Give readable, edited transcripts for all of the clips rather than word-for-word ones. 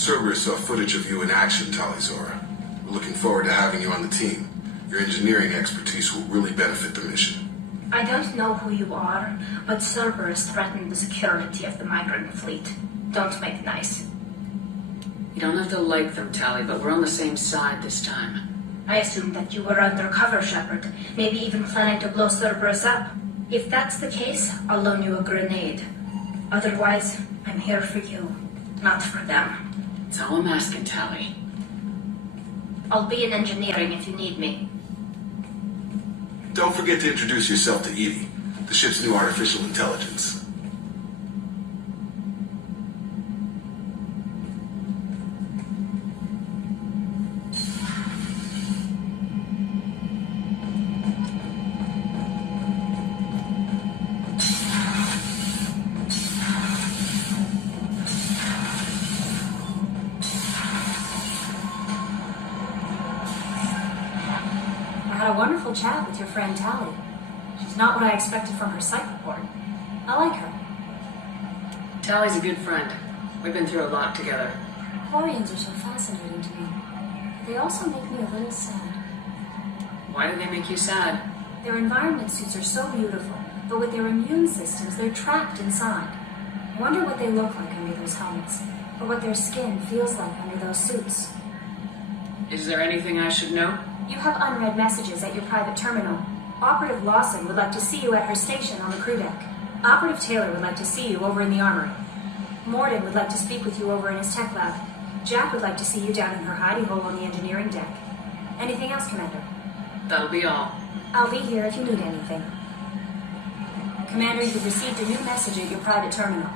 Cerberus saw footage of you in action, Talizora. We're looking forward to having you on the team. Your engineering expertise will really benefit the mission. I don't know who you are, but Cerberus threatened the security of the migrant fleet. Don't make nice. You don't have to like them, Tally, but we're on the same side this time. I assumed that you were undercover, Shepard. Maybe even planning to blow Cerberus up. If that's the case, I'll loan you a grenade. Otherwise, I'm here for you, not for them. That's all I'm asking, Tally. I'll be in engineering if you need me. Don't forget to introduce yourself to Evie, the ship's new artificial intelligence. I had a wonderful chat with your friend Tally. She's not what I expected from her psych report. I like her. Tally's a good friend. We've been through a lot together. Quarians are so fascinating to me. But they also make me a little sad. Why do they make you sad? Their environment suits are so beautiful, but with their immune systems, they're trapped inside. I wonder what they look like under those helmets, or what their skin feels like under those suits. Is there anything I should know? You have unread messages at your private terminal. Operative Lawson would like to see you at her station on the crew deck. Operative Taylor would like to see you over in the armory. Morden would like to speak with you over in his tech lab. Jack would like to see you down in her hidey hole on the engineering deck. Anything else, Commander? That'll be all. I'll be here if you need anything. Commander, you've received a new message at your private terminal.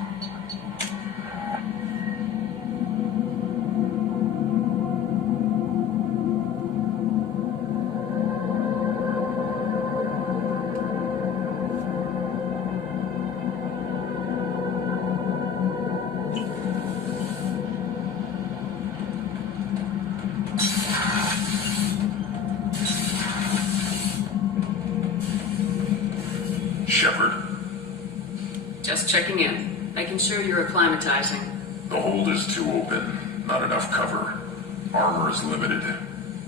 Shepard? Just checking in. Making sure you're acclimatizing. The hold is too open. Not enough cover. Armor is limited.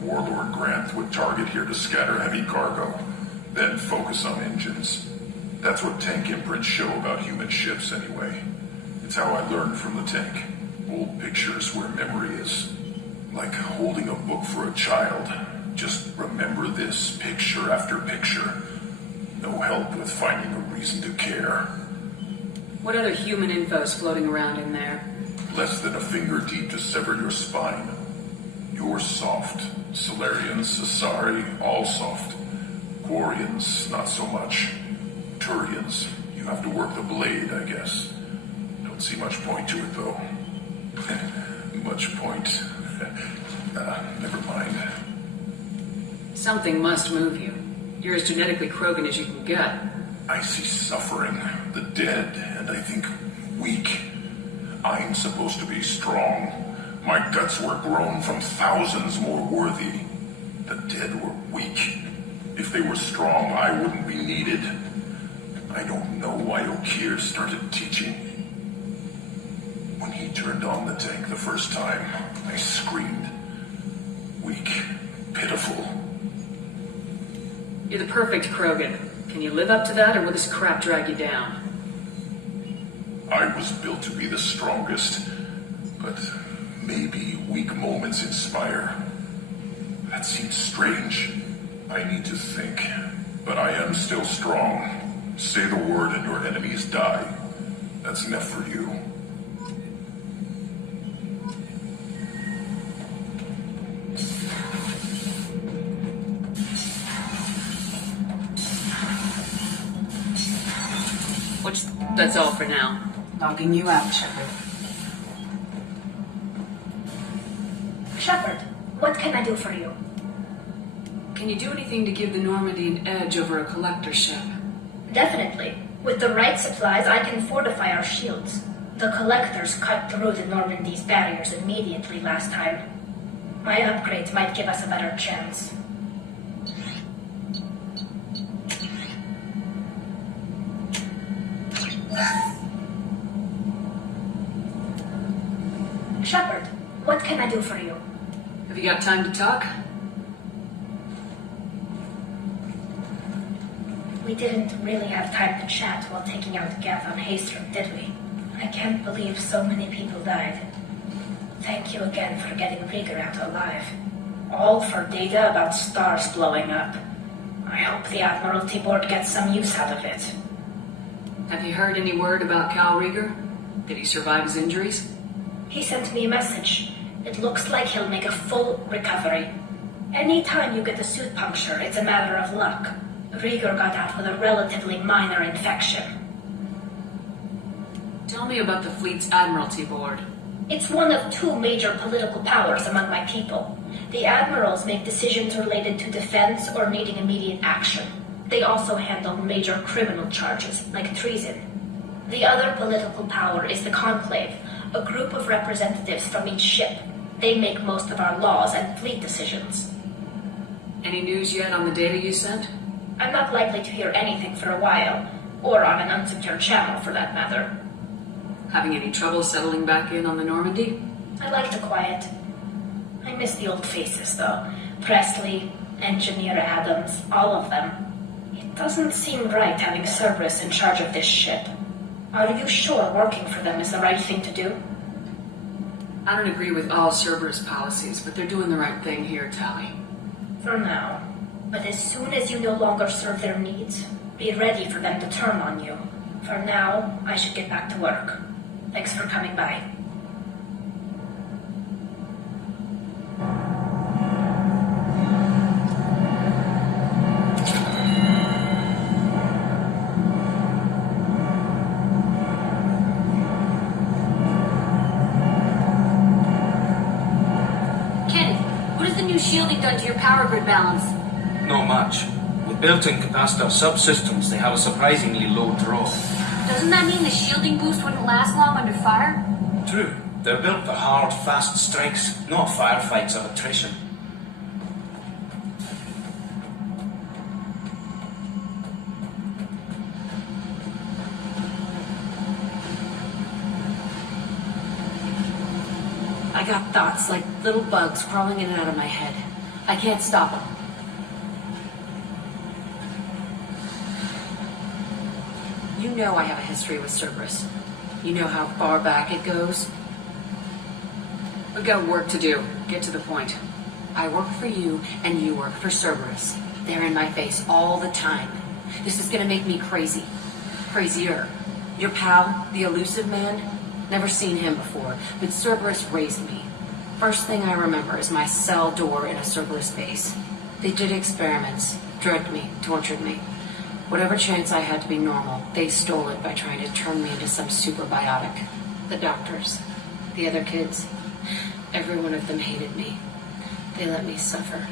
Warlord Granth would target here to scatter heavy cargo, then focus on engines. That's what tank imprints show about human ships anyway. It's how I learned from the tank. Old pictures where memory is. Like holding a book for a child. Just remember this, picture after picture. No help with finding a reason to care. What other human info's floating around in there? Less than a finger deep to sever your spine. You're soft. Solarians, Asari, all soft. Quarians, not so much. Turians, you have to work the blade, I guess. Don't see much point to it, though. Much point. Never mind. Something must move you. You're as genetically Krogan as you can get. I see suffering, the dead, and I think weak. I'm supposed to be strong. My guts were grown from thousands more worthy. The dead were weak. If they were strong, I wouldn't be needed. I don't know why O'Keir started teaching. When he turned on the tank the first time, I screamed. Weak, pitiful. You're the perfect Krogan. Can you live up to that, or will this crap drag you down? I was built to be the strongest, but maybe weak moments inspire. That seems strange. I need to think, but I am still strong. Say the word and your enemies die. That's enough for you. That's all for now. Logging you out, Shepard. Shepard, what can I do for you? Can you do anything to give the Normandy an edge over a collector ship? Definitely. With the right supplies, I can fortify our shields. The collectors cut through the Normandy's barriers immediately last time. My upgrades might give us a better chance. Shepard, can I do for you? Have you got time to talk? We didn't really have time to chat while taking out Gav on Haystrom, did we? I can't believe so many people died. Thank you again for getting Rieger out alive. All for data about stars blowing up. I hope the Admiralty Board gets some use out of it. Have you heard any word about Cal Rieger? Did he survive his injuries? He sent me a message. It looks like he'll make a full recovery. Anytime you get a suit puncture, it's a matter of luck. Rieger got out with a relatively minor infection. Tell me about the fleet's Admiralty Board. It's one of two major political powers among my people. The admirals make decisions related to defense or needing immediate action. They also handle major criminal charges, like treason. The other political power is the Conclave, a group of representatives from each ship. They make most of our laws and fleet decisions. Any news yet on the data you sent? I'm not likely to hear anything for a while, or on an unsecured channel for that matter. Having any trouble settling back in on the Normandy? I like the quiet. I miss the old faces, though. Presley, Engineer Adams, all of them. It doesn't seem right having Cerberus in charge of this ship. Are you sure working for them is the right thing to do? I don't agree with all Cerberus policies, but they're doing the right thing here, Tally. For now. But as soon as you no longer serve their needs, be ready for them to turn on you. For now, I should get back to work. Thanks for coming by. Kenneth, what has the new shielding done to your power grid balance? Not much. With built-in capacitor subsystems, they have a surprisingly low draw. Doesn't that mean the shielding boost wouldn't last long under fire? True. They're built for hard, fast strikes, not firefights of attrition. I got thoughts like little bugs crawling in and out of my head. I can't stop them. You know I have a history with Cerberus. You know how far back it goes. We've got work to do. Get to the point. I work for you, and you work for Cerberus. They're in my face all the time. This is gonna make me crazy. Crazier. Your pal, the elusive man? Never seen him before, but Cerberus raised me. First thing I remember is my cell door in a Cerberus base. They did experiments, drugged me, tortured me. Whatever chance I had to be normal, they stole it by trying to turn me into some superbiotic. The doctors, the other kids, every one of them hated me. They let me suffer.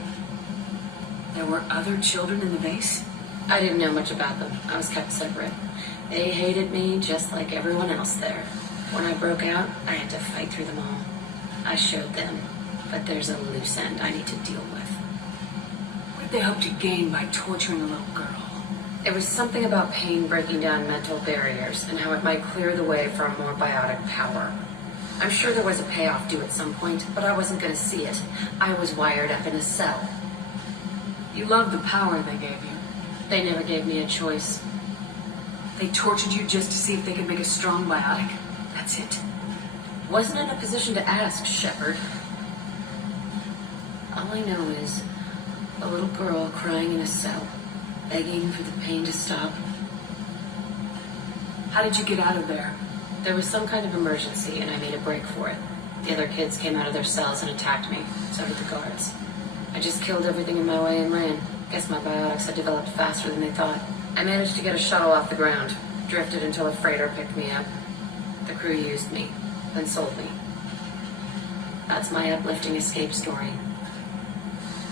There were other children in the base? I didn't know much about them. I was kept separate. They hated me just like everyone else there. When I broke out, I had to fight through them all. I showed them, but there's a loose end I need to deal with. What did they hope to gain by torturing a little girl? It was something about pain breaking down mental barriers and how it might clear the way for a more biotic power. I'm sure there was a payoff due at some point, but I wasn't going to see it. I was wired up in a cell. You loved the power they gave you. They never gave me a choice. They tortured you just to see if they could make a strong biotic. That's it. Wasn't in a position to ask, Shepard. All I know is a little girl crying in a cell, begging for the pain to stop. How did you get out of there? There was some kind of emergency, and I made a break for it. The other kids came out of their cells and attacked me. So did the guards. I just killed everything in my way and ran. Guess my biotics had developed faster than they thought. I managed to get a shuttle off the ground. Drifted until a freighter picked me up. The crew used me, then sold me. That's my uplifting escape story.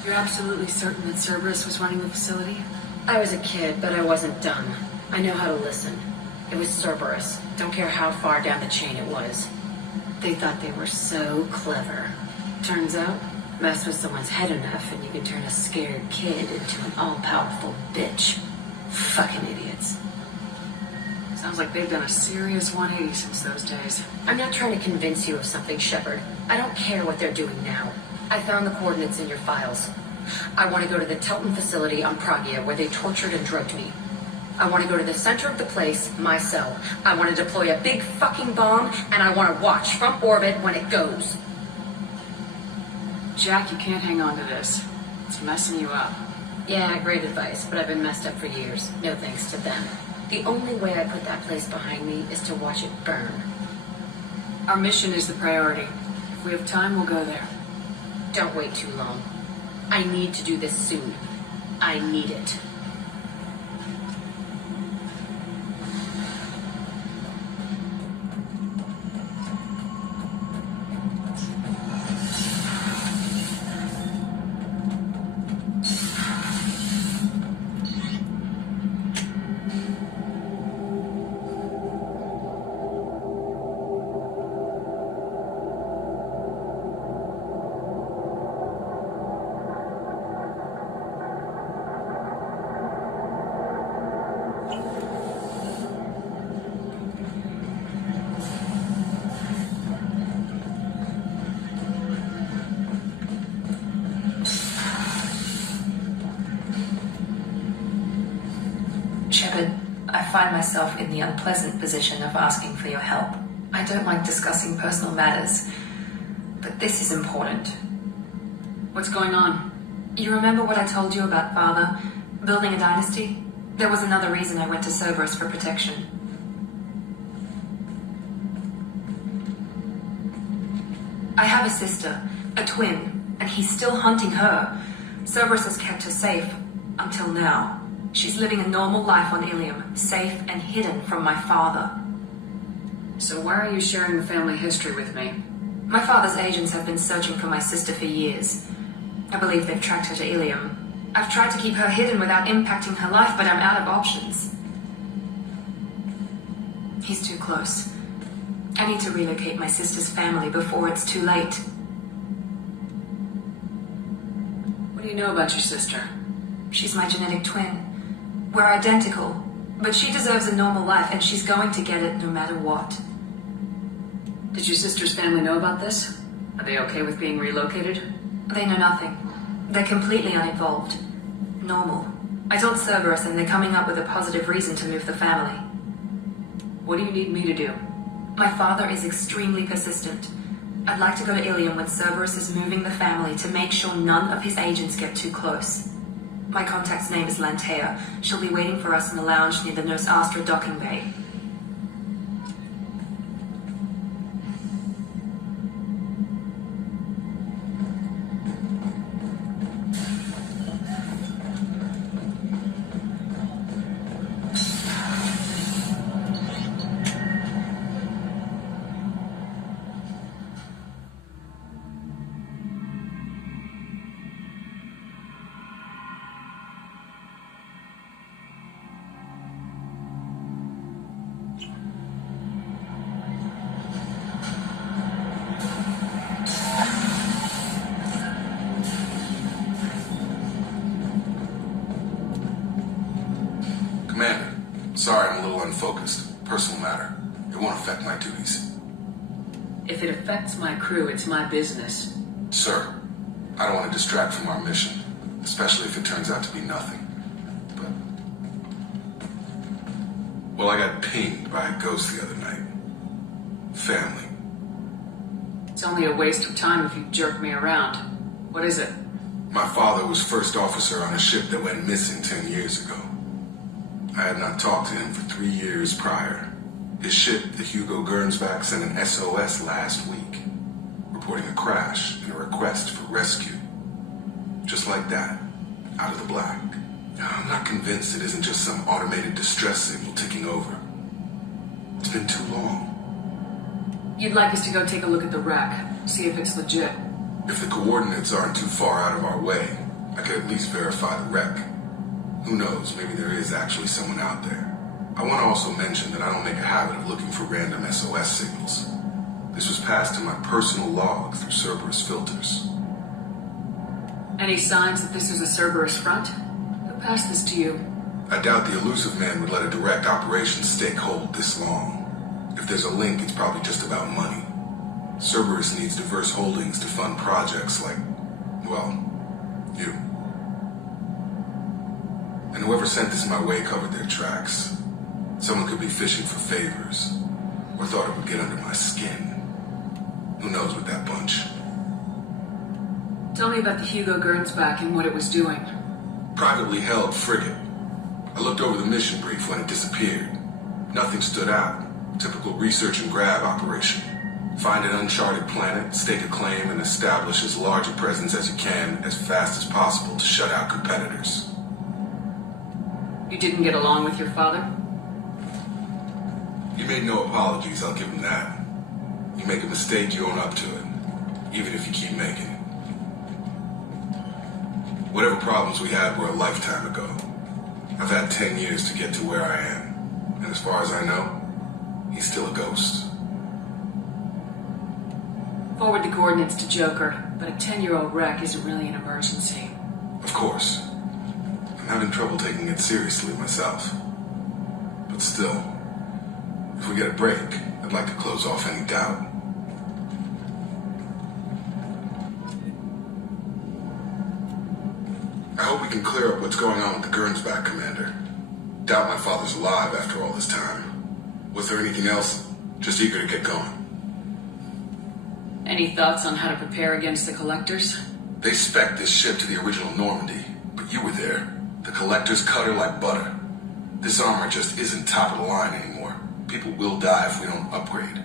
You're absolutely certain that Cerberus was running the facility? I was a kid, but I wasn't dumb. I know how to listen. It was Cerberus. Don't care how far down the chain it was. They thought they were so clever. Turns out, mess with someone's head enough and you can turn a scared kid into an all-powerful bitch. Fucking idiots. Sounds like they've done a serious 180 since those days. I'm not trying to convince you of something, Shepard. I don't care what they're doing now. I found the coordinates in your files. I want to go to the Telton facility on Pragia where they tortured and drugged me. I want to go to the center of the place, my cell. I want to deploy a big fucking bomb, and I want to watch from orbit when it goes. Jack, you can't hang on to this. It's messing you up. Yeah, great advice, but I've been messed up for years. No thanks to them. The only way I put that place behind me is to watch it burn. Our mission is the priority. If we have time, we'll go there. Don't wait too long. I need to do this soon. I need it. I find myself in the unpleasant position of asking for your help. I don't like discussing personal matters, but this is important. What's going on? You remember what I told you about Father building a dynasty? There was another reason I went to Cerberus for protection. I have a sister, a twin, and he's still hunting her. Cerberus has kept her safe until now. She's living a normal life on Ilium, safe and hidden from my father. So why are you sharing the family history with me? My father's agents have been searching for my sister for years. I believe they've tracked her to Ilium. I've tried to keep her hidden without impacting her life, but I'm out of options. He's too close. I need to relocate my sister's family before it's too late. What do you know about your sister? She's my genetic twin. We're identical, but she deserves a normal life, and she's going to get it no matter what. Did your sister's family know about this? Are they okay with being relocated? They know nothing. They're completely uninvolved. Normal. I told Cerberus, and they're coming up with a positive reason to move the family. What do you need me to do? My father is extremely persistent. I'd like to go to Ilium when Cerberus is moving the family to make sure none of his agents get too close. My contact's name is Lantea. She'll be waiting for us in the lounge near the Nos Astra docking bay. Sorry, I'm a little unfocused. Personal matter. It won't affect my duties. If it affects my crew, it's my business. Sir, I don't want to distract from our mission, especially if it turns out to be nothing. But... well, I got pinged by a ghost the other night. Family. It's only a waste of time if you jerk me around. What is it? My father was first officer on a ship that went missing 10 years ago. I had not talked to him for 3 years prior. His ship, the Hugo Gernsback, sent an SOS last week, reporting a crash and a request for rescue. Just like that, out of the black. I'm not convinced it isn't just some automated distress signal ticking over. It's been too long. You'd like us to go take a look at the wreck, see if it's legit. If the coordinates aren't too far out of our way, I could at least verify the wreck. Who knows, maybe there is actually someone out there. I want to also mention that I don't make a habit of looking for random SOS signals. This was passed to my personal log through Cerberus filters. Any signs that this is a Cerberus front? Who passed this to you? I doubt the elusive man would let a direct operations stake hold this long. If there's a link, it's probably just about money. Cerberus needs diverse holdings to fund projects like, well, you. And whoever sent this my way covered their tracks. Someone could be fishing for favors, or thought it would get under my skin. Who knows with that bunch? Tell me about the Hugo Gernsback and what it was doing. Privately held frigate. I looked over the mission brief when it disappeared. Nothing stood out. Typical research and grab operation. Find an uncharted planet, stake a claim, and establish as large a presence as you can as fast as possible to shut out competitors. You didn't get along with your father? You made no apologies, I'll give him that. You make a mistake, you own up to it, even if you keep making it. Whatever problems we had were a lifetime ago. I've had 10 years to get to where I am, and as far as I know, he's still a ghost. Forward the coordinates to Joker, but a 10-year-old wreck isn't really an emergency. Of course. I'm having trouble taking it seriously myself. But still, if we get a break, I'd like to close off any doubt. I hope we can clear up what's going on with the Gernsback, Commander. Doubt my father's alive after all this time. Was there anything else? Just eager to get going. Any thoughts on how to prepare against the Collectors? They spec'd this ship to the original Normandy, but you were there. The Collectors cut her like butter. This armor just isn't top of the line anymore. People will die if we don't upgrade.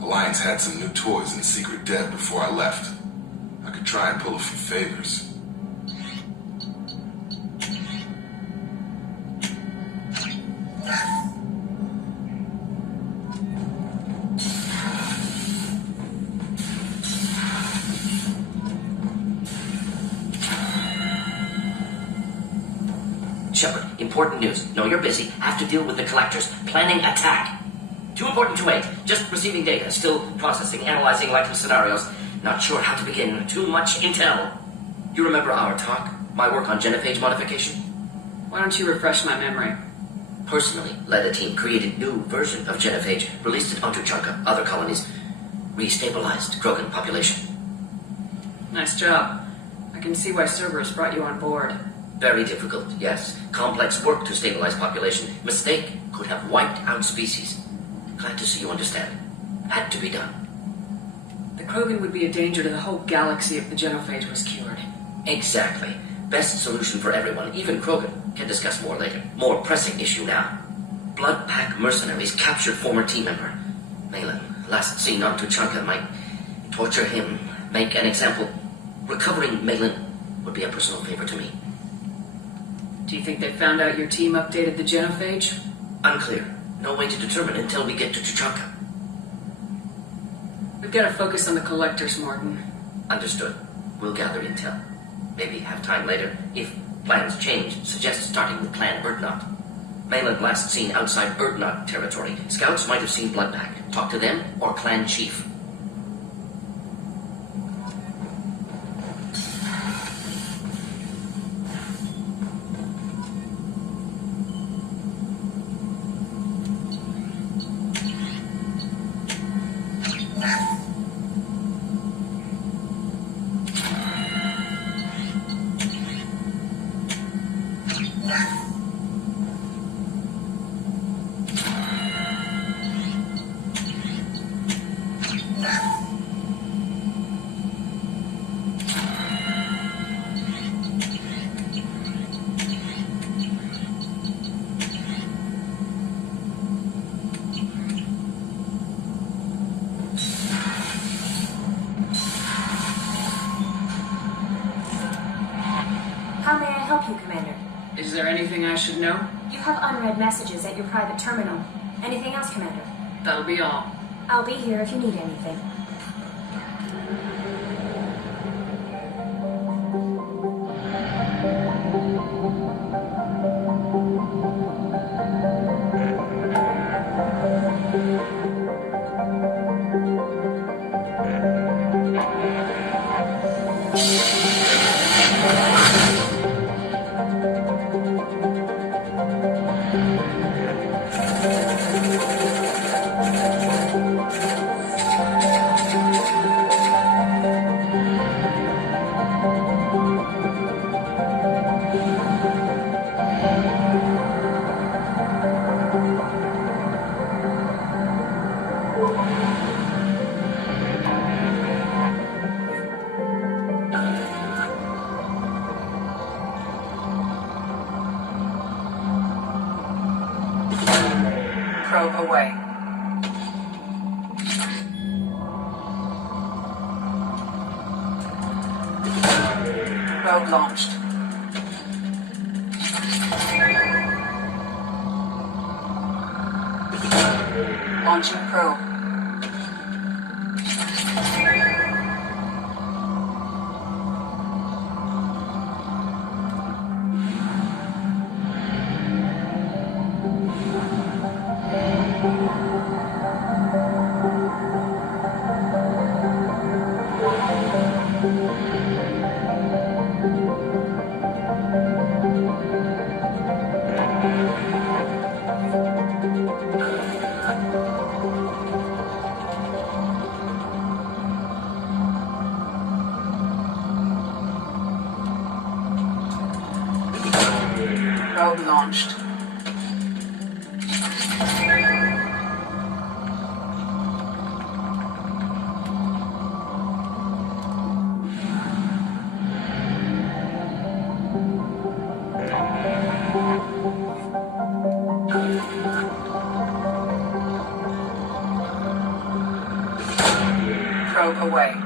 Alliance had some new toys in secret dev before I left. I could try and pull a few favors. Shepard, important news. Know you're busy. Have to deal with the Collectors. Planning attack. Too important to wait. Just receiving data. Still processing, analyzing likely scenarios. Not sure how to begin. Too much intel. You remember our talk? My work on genophage modification? Why don't you refresh my memory? Personally, led a team, created new version of genophage, released it onto Chunka, other colonies. Restabilized Krogan population. Nice job. I can see why Cerberus brought you on board. Very difficult, yes. Complex work to stabilize population. Mistake could have wiped out species. Glad to see you understand. Had to be done. The Krogan would be a danger to the whole galaxy if the genophage was cured. Exactly. Best solution for everyone, even Krogan. Can discuss more later. More pressing issue now. Blood Pack mercenaries captured former team member. Malin, last seen on Tuchanka, might torture him, make an example. Recovering Malin would be a personal favor to me. Do you think they found out your team updated the genophage? Unclear. No way to determine until we get to Tuchanka. We've got to focus on the Collectors, Morton. Understood. We'll gather intel. Maybe have time later. If plans change, suggest starting with Clan Urdnot. Malin last seen outside Urdnot territory. Scouts might have seen Bloodpack. Talk to them or Clan Chief. How may I help you, Commander? Is there anything I should know? You have unread messages at your private terminal. Anything else, Commander? That'll be all. I'll be here if you need anything. Probe away. Probe launched. Launching probe. Probe launched. Probe away.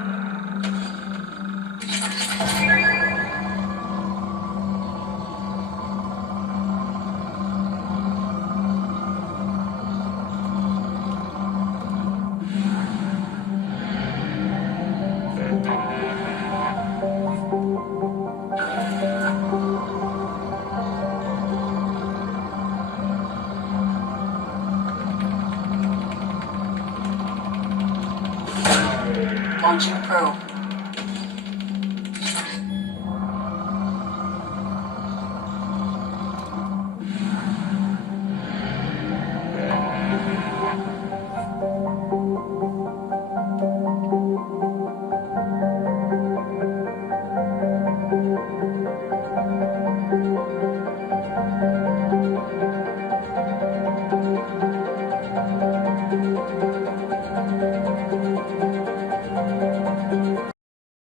Launching probe.